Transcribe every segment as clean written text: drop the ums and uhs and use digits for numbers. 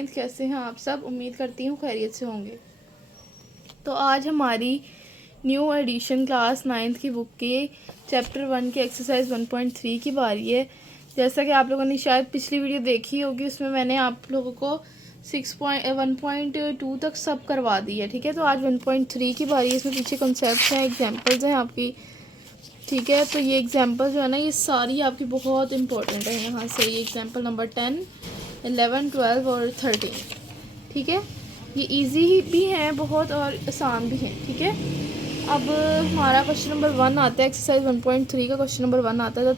Ninth, कैसे हैं आप सब? उम्मीद करती हूँ खैरियत से होंगे। तो आज हमारी न्यू एडिशन क्लास नाइन्थ की बुक के चैप्टर 1 के एक्सरसाइज 1.3 की बारी है। जैसा कि आप लोगों ने शायद पिछली वीडियो देखी होगी, उसमें मैंने आप लोगों को 1.2 तक सब करवा दी है। ठीक है, तो आज 1.3 की बारी है। इसमें पीछे कॉन्सेप्ट्स हैं, एग्जाम्पल्स हैं आपकी। ठीक है, तो ये एग्जाम्पल जो है ना, ये सारी आपकी बहुत इंपॉर्टेंट है। यहाँ से ये एग्जाम्पल नंबर 10, 11, 12 और 13। ठीक है, ये इजी भी हैं बहुत और आसान भी हैं। ठीक है, अब हमारा क्वेश्चन नंबर 1 आता है। एक्सरसाइज 1.3 का क्वेश्चन नंबर 1 आता है।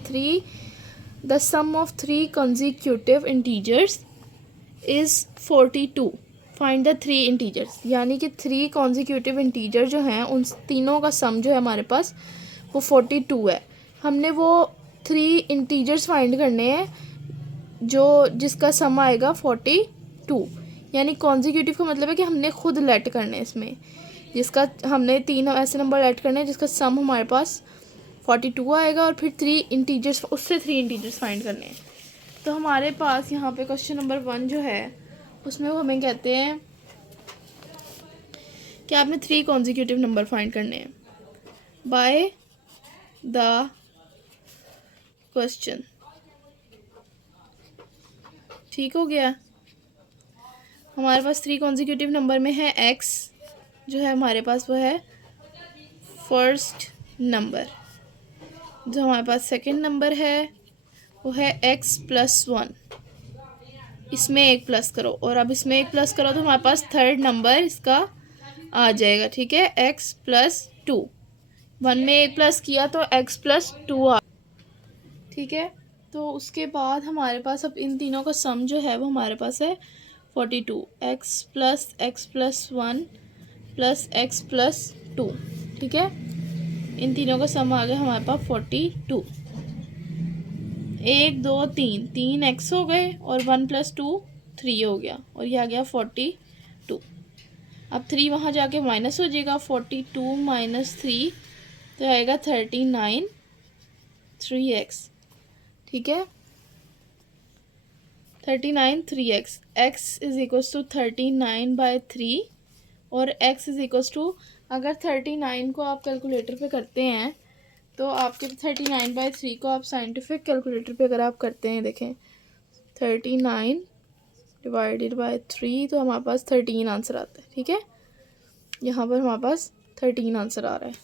The sum of 3 consecutive integers is 42। Find the 3 integers. यानी कि 3 कंसेक्यूटिव इंटीजर जो हैं, उन तीनों का सम जो है हमारे पास वो 42 है। हमने वो 3 इंटीजर्स फाइंड करने हैं जिसका सम आएगा 42। यानी कॉन्जिक्यूटिव का मतलब है कि हमने खुद लेट करने हैं इसमें, जिसका हमने 3 ऐसे नंबर लेट करने हैं जिसका सम हमारे पास 42 आएगा, और फिर 3 इंटीजर्स, उससे 3 इंटीजर्स फाइंड करने हैं। तो हमारे पास यहाँ पे क्वेश्चन नंबर 1 जो है उसमें वो हमें कहते हैं कि आपने 3 कॉन्जिक्यूटिव नंबर फाइंड करने हैं बाय द क्वेश्चन। ठीक हो गया। हमारे पास 3 कॉन्जिक्यूटिव नंबर में है x जो है हमारे पास वो है फर्स्ट नंबर। जो हमारे पास सेकंड नंबर है वो है x + 1। इसमें एक प्लस करो, और अब इसमें एक प्लस करो तो हमारे पास थर्ड नंबर इसका आ जाएगा। ठीक है, x + 2। 1 में एक प्लस किया तो x + 2 आ। ठीक है, तो उसके बाद हमारे पास अब इन तीनों का सम जो है वो हमारे पास है 42। x + x + 1 + x + 2। ठीक है, इन तीनों का सम आ गया हमारे पास 42। 1 2 3 3 x हो गए, और 1 + 2 3 हो गया, और यह आ गया 42। अब 3 वहाँ जाके माइनस हो जाएगा। 42 - 3 तो आएगा 39 3x। ठीक है, 39 3x। x = 39/3, और x = अगर 39 को आप कैलकुलेटर पे करते हैं तो आपके 39/3 को आप साइंटिफिक कैलकुलेटर पे अगर आप करते हैं, देखें 39 / 3 तो हमारे पास 13 आंसर आता है। ठीक है, यहाँ पर हमारे पास 13 आंसर आ रहा है,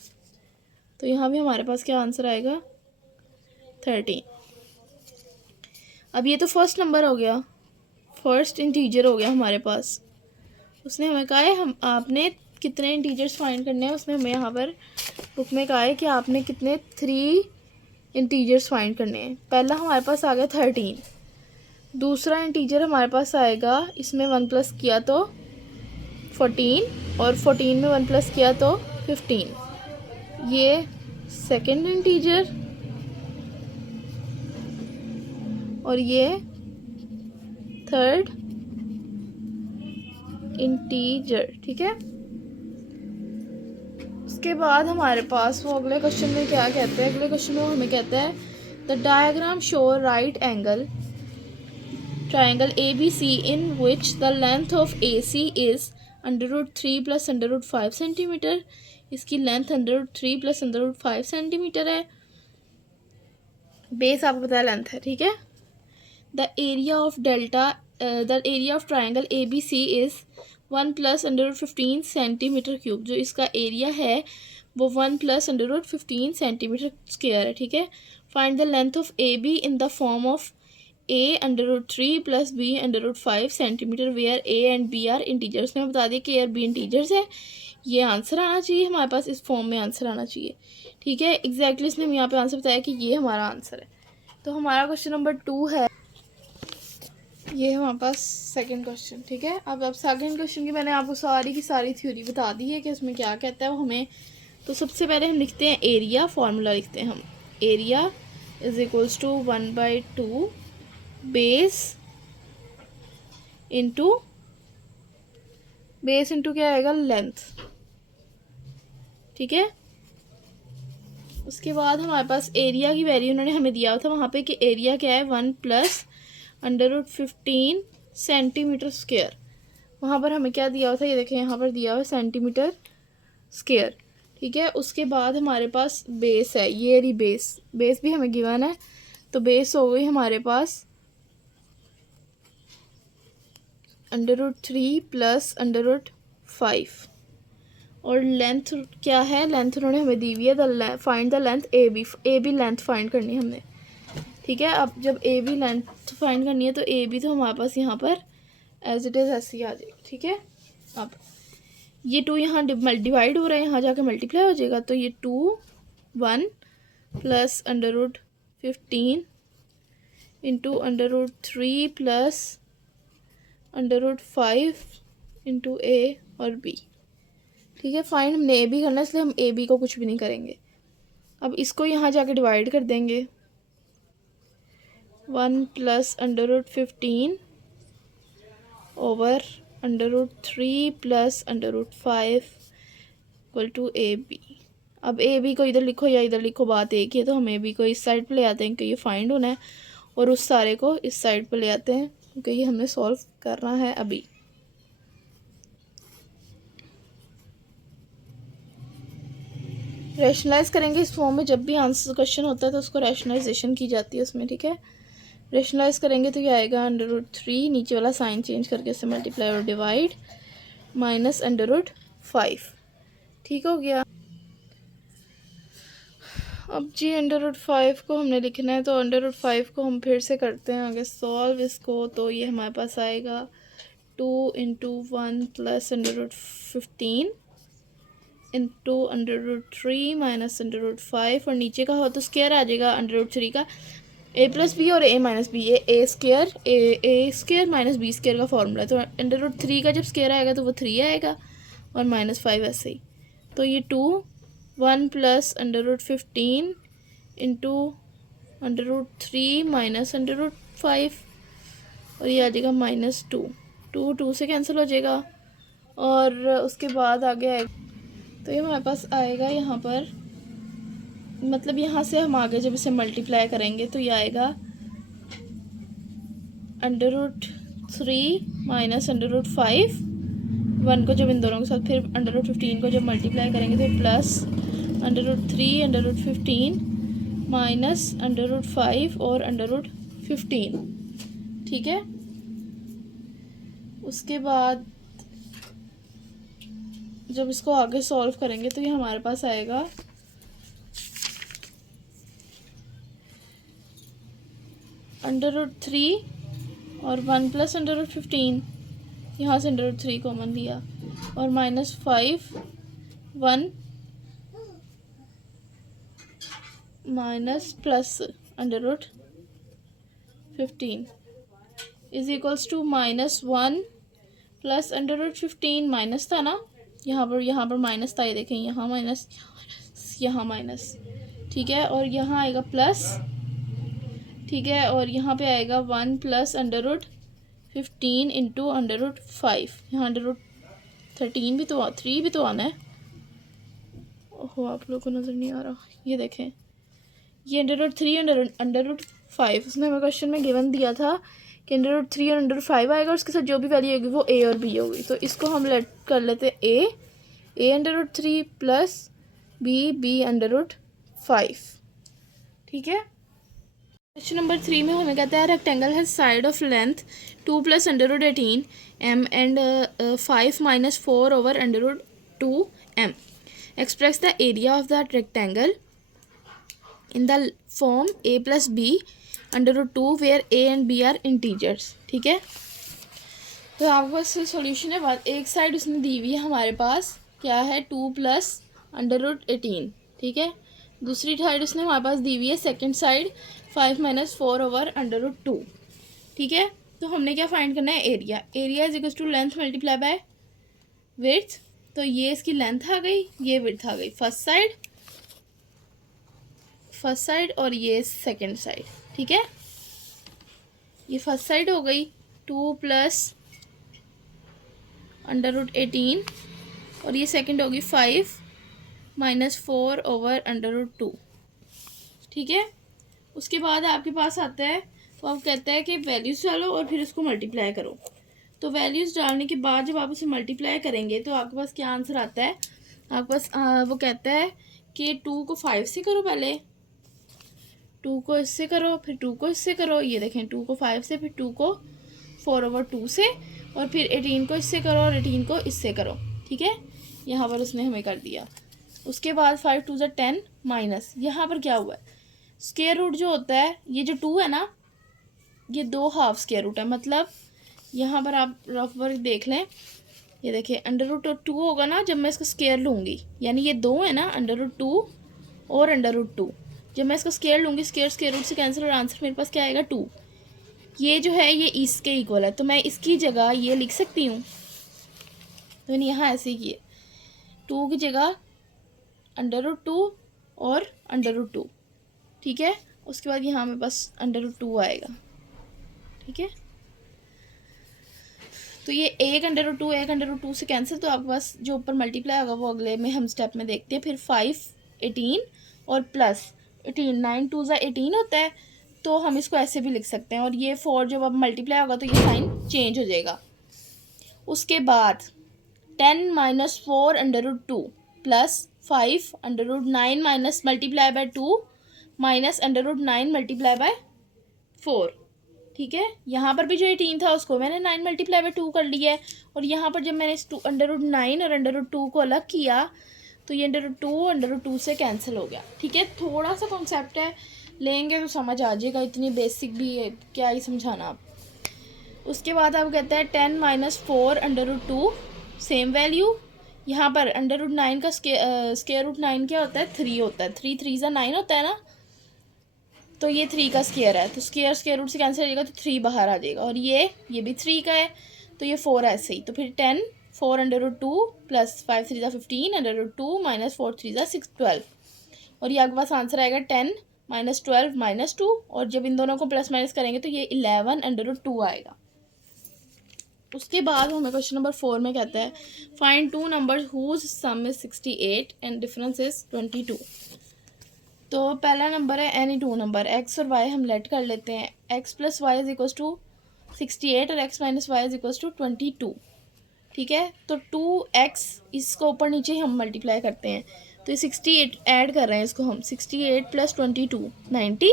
तो यहाँ भी हमारे पास क्या आंसर आएगा 13। अब ये तो फर्स्ट नंबर हो गया, फर्स्ट इंटीजर हो गया हमारे पास। उसने हमें कहा है हम आपने कितने इंटीजर्स फाइंड करने हैं। उसने हमें यहाँ पर बुक में कहा है कि आपने कितने 3 इंटीजर्स फाइंड करने हैं। पहला हमारे पास आ गया 13। दूसरा इंटीजर हमारे पास आएगा, इसमें 1 प्लस किया तो 14, और 14 में 1 प्लस किया तो 15। ये सेकंड इंटीजर, और ये थर्ड इंटीजर। ठीक है, उसके बाद हमारे पास वो अगले क्वेश्चन में क्या कहते हैं। अगले क्वेश्चन में हमें कहता है the diagram show right angle triangle ABC in which the length of AC is √3 + √5 centimetre. इसकी लेंथ √3 + √5 सेंटीमीटर है। बेस आपको पता है लेंथ है। ठीक है, the area of triangle ABC is 1 + √15 centimetre cube. जो इसका एरिया है वो 1 + √15 सेंटीमीटर स्क्वायर है। ठीक है, find the length of AB in the form of a √3 + b √5 centimetre where a and b are integers. में बता दिया कि a और b इंटीजर्स है। ये आंसर आना चाहिए हमारे पास, इस फॉर्म में आंसर आना चाहिए। ठीक है, एग्जैक्टली इसने यहाँ पे आंसर बताया कि ये हमारा आंसर है। तो हमारा क्वेश्चन नंबर 2 है, ये है हमारे पास सेकंड क्वेश्चन। ठीक है, अब सेकंड क्वेश्चन की मैंने आपको सारी की सारी थ्योरी बता दी है कि उसमें क्या कहता है वो हमें। तो सबसे पहले हम लिखते हैं एरिया, फॉर्मूला लिखते हैं हम। एरिया = 1/2 बेस इंटू क्या आएगा लेंथ। ठीक है, उसके बाद हमारे पास एरिया की वैल्यू उन्होंने हमें दिया था वहाँ पे कि एरिया क्या है 1 + √15 सेंटीमीटर स्क्वायर। वहाँ पर हमें क्या दिया हुआ था, ये देखें यहाँ पर दिया हुआ है सेंटीमीटर स्क्वायर। ठीक है, उसके बाद हमारे पास बेस है, ये रही बेस, बेस भी हमें गिवन है। तो बेस हो गई हमारे पास √3 प्लस √5। और लेंथ क्या है, लेंथ उन्होंने हमें दी हुई है, find the length A B length find करनी है हमने। ठीक है, अब जब ए बी लेंथ फाइंड करनी है तो ए बी तो हमारे पास यहाँ पर एज इट इज़ ऐसे ही आ जाएगी। ठीक है, अब ये 2 यहाँ डिवाइड हो रहा है, यहाँ जाके मल्टीप्लाई हो जाएगा। तो ये 2 1 प्लस √15 इंटू √3 प्लस √5 इंटू ए और बी। ठीक है, फाइंड हमने ए बी करना है, इसलिए हम ए बी को कुछ भी नहीं करेंगे। अब इसको यहाँ जाके डिवाइड कर देंगे। 1 plus √15 over √3 plus √5 equal to A B. अब ए बी को इधर लिखो या इधर लिखो, बात एक ही है। तो हम ए बी को इस साइड पे ले आते हैं क्योंकि ये फाइंड होना है, और उस सारे को इस साइड पे ले आते हैं क्योंकि ये हमें सॉल्व करना है अभी। रैशनलाइज करेंगे इस फॉर्म में, जब भी आंसर क्वेश्चन होता है तो उसको रैशनलाइजेशन की जाती है उसमें। ठीक है, रैशनलाइज करेंगे तो ये आएगा √3, नीचे वाला साइन चेंज करके इसे मल्टीप्लाई और डिवाइड, माइनस √5। ठीक हो गया। अब जी √5 को हमने लिखना है, तो √5 को हम फिर से करते हैं आगे सॉल्व इसको। तो ये हमारे पास आएगा 2 × 1 प्लस √15 इंटू √3 माइनस √5, और नीचे का हो तो स्क्वायर आ जाएगा √3 का, a प्लस बी और a माइनस बी, ये ए स्क्वायर माइनस बी स्क्वायर का फॉर्मूला है। तो √3 का जब स्क्वायर आएगा तो वो 3 आएगा, और -5 ऐसे ही। तो ये 2 1 प्लस √15 इंटू √3 माइनस √5, और ये आ जाएगा -2। 2 से कैंसिल हो जाएगा, और उसके बाद आगे आएगा, तो ये हमारे पास आएगा यहाँ पर, मतलब यहाँ से हम आगे जब इसे मल्टीप्लाई करेंगे तो ये आएगा √3 माइनस √5, 1 को जब इन दोनों के साथ, फिर √15 को जब मल्टीप्लाई करेंगे तो प्लस √3 √15 माइनस √5 और √15। ठीक है, उसके बाद जब इसको आगे सॉल्व करेंगे तो ये हमारे पास आएगा √3 और 1 प्लस √15, यहाँ से √3 कॉमन लिया, और -5 1 minus plus √15 is equals to -1 plus √15, minus था ना, यहाँ पर माइनस था, ये देखें यहाँ माइनस, यहाँ माइनस। ठीक है, और यहाँ आएगा प्लस। ठीक है, और यहाँ पे आएगा 1 प्लस √15 इंटू √5, यहाँ √13 भी तो 3 भी तो आना है। ओहो, आप लोगों को नज़र नहीं आ रहा, ये देखें, ये √3 √5 उसने हमें क्वेश्चन में गिवन दिया था कि √3 और √5 आएगा, और उसके साथ जो भी वैल्यू होगी वो a और b होगी। तो इसको हम लेट कर लेते हैं a √3 प्लस b √5। ठीक है, क्वेश्चन नंबर 3 में हमें कहता है रेक्टेंगल है side of length 2 plus √18 m and 5 minus 4 over √2 m। Express the area of the rectangle in the form a plus b √2 where a and b are integers. ठीक है, तो आपके पास सॉल्यूशन है। बात एक साइड उसने दी हुई है हमारे पास, क्या है 2 प्लस √18। ठीक है, दूसरी साइड उसने हमारे पास दी हुई है, सेकंड साइड 5 माइनस 4 ओवर √2। ठीक है, तो हमने क्या फाइंड करना है, area. Area is equal to length multiply by width. तो ये इसकी लेंथ आ गई, ये विड्थ आ गई, फर्स्ट साइड और ये सेकंड साइड। ठीक है, ये फर्स्ट साइड हो गई 2 प्लस √18, और ये सेकंड होगी 5 माइनस 4 ओवर √2। ठीक है, उसके बाद आपके पास आता है तो आप कहता है कि वैल्यूज़ डालो और फिर उसको मल्टीप्लाई करो। तो वैल्यूज़ डालने के बाद जब आप उसे मल्टीप्लाई करेंगे तो आपके पास क्या आंसर आता है, आपके पास वो कहता है कि 2 को 5 से करो, पहले 2 को इससे करो, फिर 2 को इससे करो। ये देखें 2 को 5 से, फिर 2 को 4/2 से, और फिर 18 को इससे करो और 18 को इससे करो। ठीक है, यहाँ पर उसने हमें कर दिया। उसके बाद 5 2 ज़ा 10 माइनस, यहाँ पर क्या हुआ है, स्क्वायर रूट जो होता है, ये जो 2 है ना, ये 2 हाफ स्क्वायर रूट है। मतलब यहाँ पर आप रफ वर्क देख लें, ये देखिए √2 होगा ना जब मैं इसका स्क्वायर लूँगी, यानी ये 2 है ना, √2 और √2, जब मैं इसका स्क्वायर लूँगी, स्क्वायर रूट से कैंसिल, और आंसर मेरे पास क्या आएगा 2। ये जो है ये इसके इक्वल है, तो मैं इसकी जगह ये लिख सकती हूँ। तो मैंने यहाँ ऐसे ही किए, 2 की जगह √2 और √2। ठीक है, उसके बाद यहाँ मेरे पास √2 आएगा। ठीक है, तो ये एक √2 से कैंसिल, तो आपके पास जो ऊपर मल्टीप्लाई होगा वो अगले में हम स्टेप में देखते हैं। फिर 5 18 और प्लस 18, 9 2 ज़ा 18 होता है, तो हम इसको ऐसे भी लिख सकते हैं। और ये 4 जब अब मल्टीप्लाई होगा तो ये साइन चेंज हो जाएगा। उसके बाद 10 - 4 √2 plus 5 √9 minus multiply by 2 minus √9 multiply by 4। ठीक है, यहाँ पर भी जो 18 था उसको मैंने 9 मल्टीप्लाई बाय 2 कर लिया है, और यहाँ पर जब मैंने इस √9 और √2 को अलग किया तो ये √2 से कैंसिल हो गया। ठीक है, थोड़ा सा कॉन्सेप्ट है, लेंगे तो समझ आ जाएगा, इतनी बेसिक भी है, क्या ही समझाना आप। उसके बाद आप कहते हैं 10 - 4 √2, सेम वैल्यू। यहाँ पर √9 का स्क्वायर रूट 9 क्या होता है, 3 होता है। 3 3 ज़ा 9 होता है ना, तो ये 3 का स्क्वायर है, तो स्क्वायर रूट से कैंसिल हो जाएगा, तो 3 बाहर आ जाएगा। और ये भी 3 का है, तो ये 4 ऐसे ही। तो फिर 10 4 √2 प्लस 5 3 ज़ा 15 √2 माइनस 4 3 ज़ा 6 12, और ये आपके पास आंसर आएगा 10 - 12 - 2, और जब इन दोनों को प्लस माइनस करेंगे तो ये 11 √2 आएगा। उसके बाद हमें क्वेश्चन नंबर 4 में कहता है find 2 numbers whose sum is 68 and difference is 22। तो पहला नंबर है एनी 2 नंबर, एक्स और वाई हम लेट कर लेते हैं। X plus y is equals to 68 और x minus y is equals to 22। ठीक है, तो 2x इसको ऊपर नीचे हम मल्टीप्लाई करते हैं, तो ये 68 ऐड कर रहे हैं इसको हम, 68 + 22 90,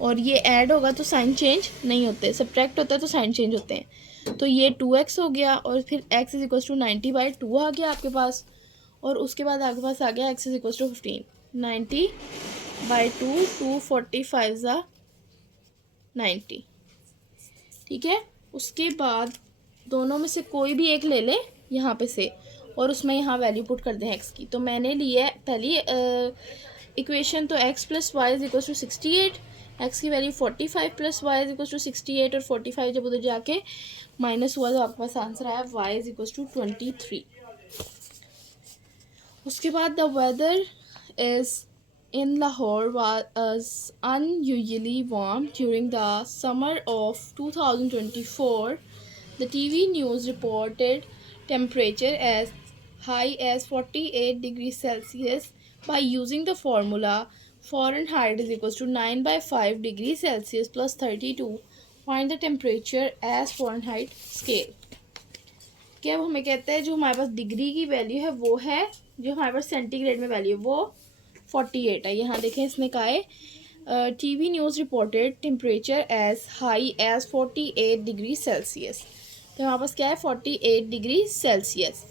और ये ऐड होगा तो साइन चेंज नहीं होते, सब्ट्रैक्ट होता है तो साइन चेंज होते हैं। तो ये 2x हो गया, और फिर x इज इक्वल्स टू 90/2 आ गया आपके पास, और उसके बाद आपके पास आ गया x इज इक्वल्स टू 15। 90/2 245 ज़ा 90। ठीक है, उसके बाद दोनों में से कोई भी एक ले लें यहाँ पे से, और उसमें यहाँ वैल्यू पुट कर दें x की। तो मैंने लिए पहली इक्वेशन, तो x + y is equal to 68, x की value 45 + y is equal to 68, और 45 जब उधर जाके माइनस हुआ तो आपके पास आंसर आया y इज इक्वल टू 23। उसके बाद the weather is in Lahore was unusually warm during the summer of 2024. The TV news reported temperature as high as 48 degrees Celsius. By using the formula Fahrenheit is equals to 9/5 degrees Celsius plus 32, find the temperature as Fahrenheit scale. क्या अब हमें कहता है जो हमारे पास degree की value है वो है, जो हमारे पास सेंटीग्रेड में वैल्यू है वो 48 है। यहाँ देखें इसने कहा है TV news reported temperature as high as 48 degree Celsius, तो हमारे पास क्या है 48 डिग्री सेल्सियस।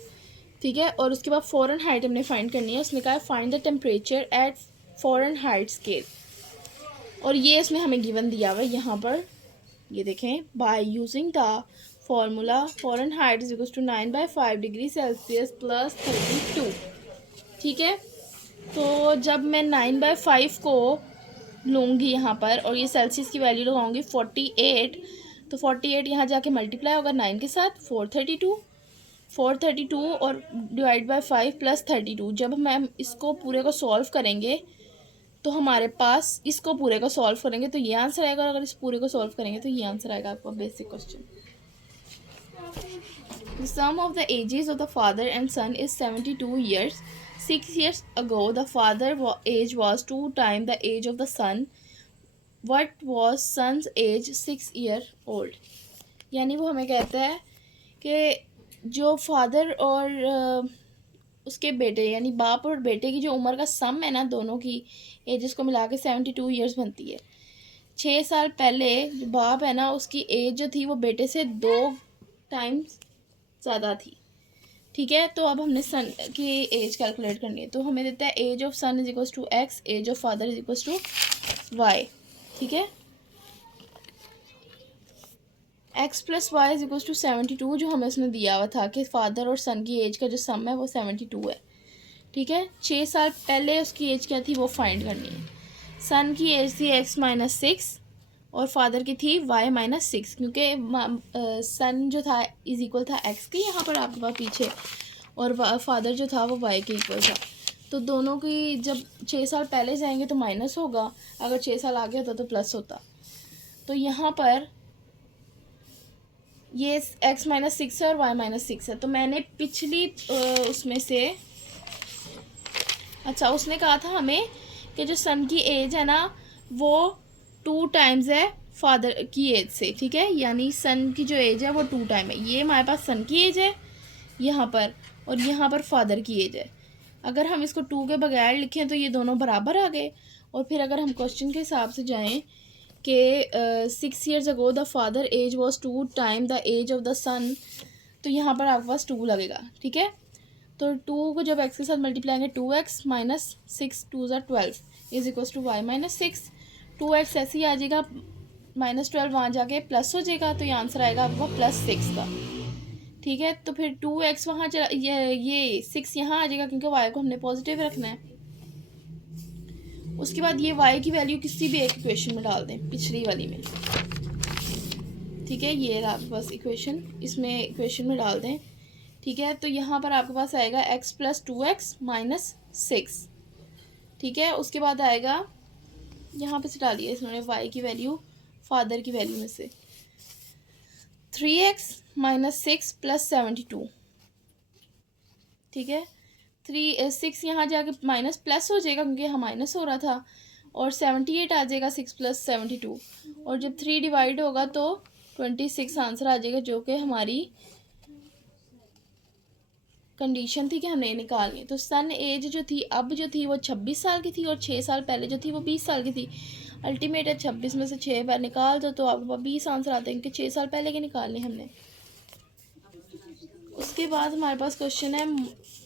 ठीक है, और उसके बाद फ़ारेनहाइट हमने फाइंड करनी है। उसने कहा है find the temperature at Fahrenheit scale, और ये इसमें हमें गिवन दिया हुआ है यहाँ पर, ये देखें by using the formula Fahrenheit is equal to 9/5 degree Celsius plus 32। ठीक है, तो जब मैं 9/5 को लूँगी यहाँ पर और ये सेल्सियस की वैल्यू लगाऊंगी 48, तो 48 यहाँ जाके मल्टीप्लाई होगा 9 के साथ 432 और डिवाइड बाय 5 प्लस 32। जब हम इसको पूरे को सॉल्व करेंगे तो हमारे पास इसको पूरे को सॉल्व करेंगे तो ये आंसर आएगा, और अगर इस पूरे को सॉल्व करेंगे तो ये आंसर आएगा आपका basic question. The sum of the ages of the father and son is 72 years. 6 years ago, the father's age was 2 times the age of the son. What was son's age 6 year old. यानी वो हमें कहता है कि जो father और उसके बेटे यानी बाप और बेटे की जो उम्र का सम है ना, दोनों की एजेस को मिला के 72 ईयर्स बनती है। 6 साल पहले जो बाप है ना, उसकी एज जो थी वो बेटे से 2 टाइम्स ज़्यादा थी। ठीक है, तो अब हमने सन की एज कैलकुलेट करनी है। तो हमें देता है age of son is equals to x, age of father is equals to y. ठीक है, x plus y is equals to 72, जो हमें उसने दिया हुआ था कि फादर और सन की एज का जो सम है वो 72 है। ठीक है, 6 साल पहले उसकी एज क्या थी वो फाइंड करनी है। सन की एज थी एक्स माइनस 6 और फादर की थी वाई माइनस 6, क्योंकि सन जो था इज इक्वल था एक्स के यहाँ पर आपके पास पीछे, और फादर जो था वो वाई के इक्वल था। तो दोनों की जब 6 साल पहले जाएंगे तो माइनस होगा, अगर 6 साल आगे होता तो प्लस होता। तो यहाँ पर ये x माइनस 6 है और y माइनस 6 है। तो मैंने पिछली उसमें से, अच्छा उसने कहा था हमें कि जो सन की एज है ना वो 2 टाइम्स है फादर की एज से। ठीक है, यानी सन की जो एज है वो 2 टाइम है। ये हमारे पास सन की एज है यहाँ पर, और यहाँ पर फादर की एज है। अगर हम इसको 2 के बगैर लिखें तो ये दोनों बराबर आ गए। और फिर अगर हम क्वेश्चन के हिसाब से जाएं कि 6 years ago the father age was 2 time the age of the son, तो यहाँ पर आपके पास 2 लगेगा। ठीक है, तो 2 को जब x के साथ मल्टीप्लाई करेंगे 2x माइनस 6 2 ज़ा 12 is equals to y minus 6। 2x ऐसे ही आ जाएगा, माइनस 12 वहाँ जाके प्लस हो जाएगा, तो ये आंसर आएगा आपका प्लस 6 का। ठीक है, तो फिर 2x वहाँ चला, ये 6 यहाँ आ जाएगा क्योंकि y को हमने पॉजिटिव रखना है। उसके बाद ये y की वैल्यू किसी भी एक इक्वेशन में डाल दें, पिछली वाली में। ठीक है, ये रहा आपके पास इक्वेशन, इसमें इक्वेशन में डाल दें। ठीक है, तो यहाँ पर आपके पास आएगा x प्लस 2x माइनस 6। ठीक है, उसके बाद आएगा, यहाँ पे से डालिए इसमें y की वैल्यू फादर की वैल्यू में से 3x माइनस 6 प्लस 72। ठीक है, 6 यहाँ जाके माइनस प्लस हो जाएगा क्योंकि यहाँ माइनस हो रहा था, और 78 आ जाएगा 6 प्लस 72, और जब 3 डिवाइड होगा तो 26 आंसर आ जाएगा, जो कि हमारी कंडीशन थी कि हमने निकालनी है। तो सन एज जो थी अब जो थी वो 26 साल की थी, और 6 साल पहले जो थी वो 20 साल की थी। अल्टीमेट है 26 में से 6 बार निकाल दो तो आपके पास 20 आंसर आते हैं, क्योंकि 6 साल पहले के निकालने हमने। उसके बाद हमारे पास क्वेश्चन है,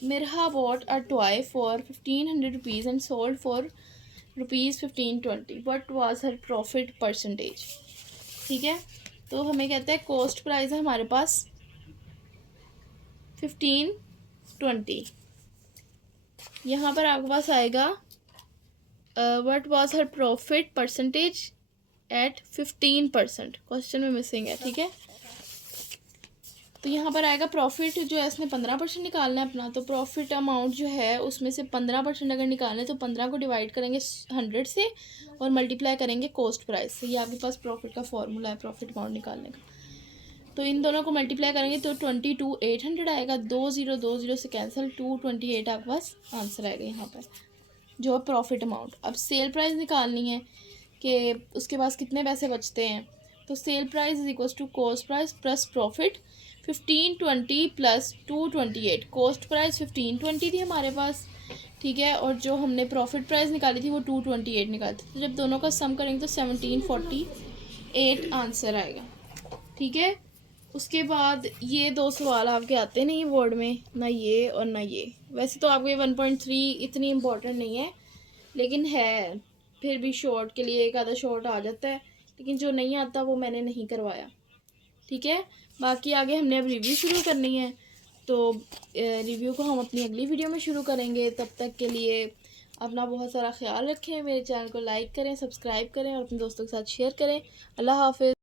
Mirha bought a toy for 1500 rupees and sold for rupees 1520, what was her profit percentage. ठीक है, तो हमें कहता है कॉस्ट प्राइस है हमारे पास 1520। यहाँ पर आपके पास आएगा what was her profit percentage at 15%, question में मिसिंग है। ठीक है, तो यहाँ पर आएगा प्रॉफिट जो है इसने 15% निकालना है अपना, तो प्रॉफिट अमाउंट जो है उसमें से 15% अगर निकालना है तो 15 को डिवाइड करेंगे 100 से और मल्टीप्लाई करेंगे कॉस्ट प्राइस से। ये आपके पास प्रॉफिट का फॉर्मूला है प्रॉफिट अमाउंट निकालने का। तो इन दोनों को मल्टीप्लाई करेंगे तो 22,800 आएगा, 2 से कैंसिल, 228 आपके पास आंसर आएगा यहाँ पर जो प्रॉफिट अमाउंट। अब सेल प्राइस निकालनी है कि उसके पास कितने पैसे बचते हैं, तो sale price is equals to cost price plus profit 1520 plus 228। Cost price 1520 थी हमारे पास, ठीक है, और जो हमने प्रॉफिट प्राइस निकाली थी वो 228 निकाली थी। तो जब दोनों का सम करेंगे तो 1748 आंसर आएगा। ठीक है, उसके बाद ये 2 सवाल आपके आते नहीं बोर्ड में, ना ये और ना ये। वैसे तो आपको ये 1.3 इतनी इम्पोर्टेंट नहीं है, लेकिन है फिर भी शॉर्ट के लिए एक आधा शॉर्ट आ जाता है, लेकिन जो नहीं आता वो मैंने नहीं करवाया। ठीक है, बाकी आगे हमने अब रिव्यू शुरू करनी है, तो रिव्यू को हम अपनी अगली वीडियो में शुरू करेंगे। तब तक के लिए अपना बहुत सारा ख्याल रखें, मेरे चैनल को लाइक करें, सब्सक्राइब करें और अपने दोस्तों के साथ शेयर करें। अल्लाह हाफ़िज़।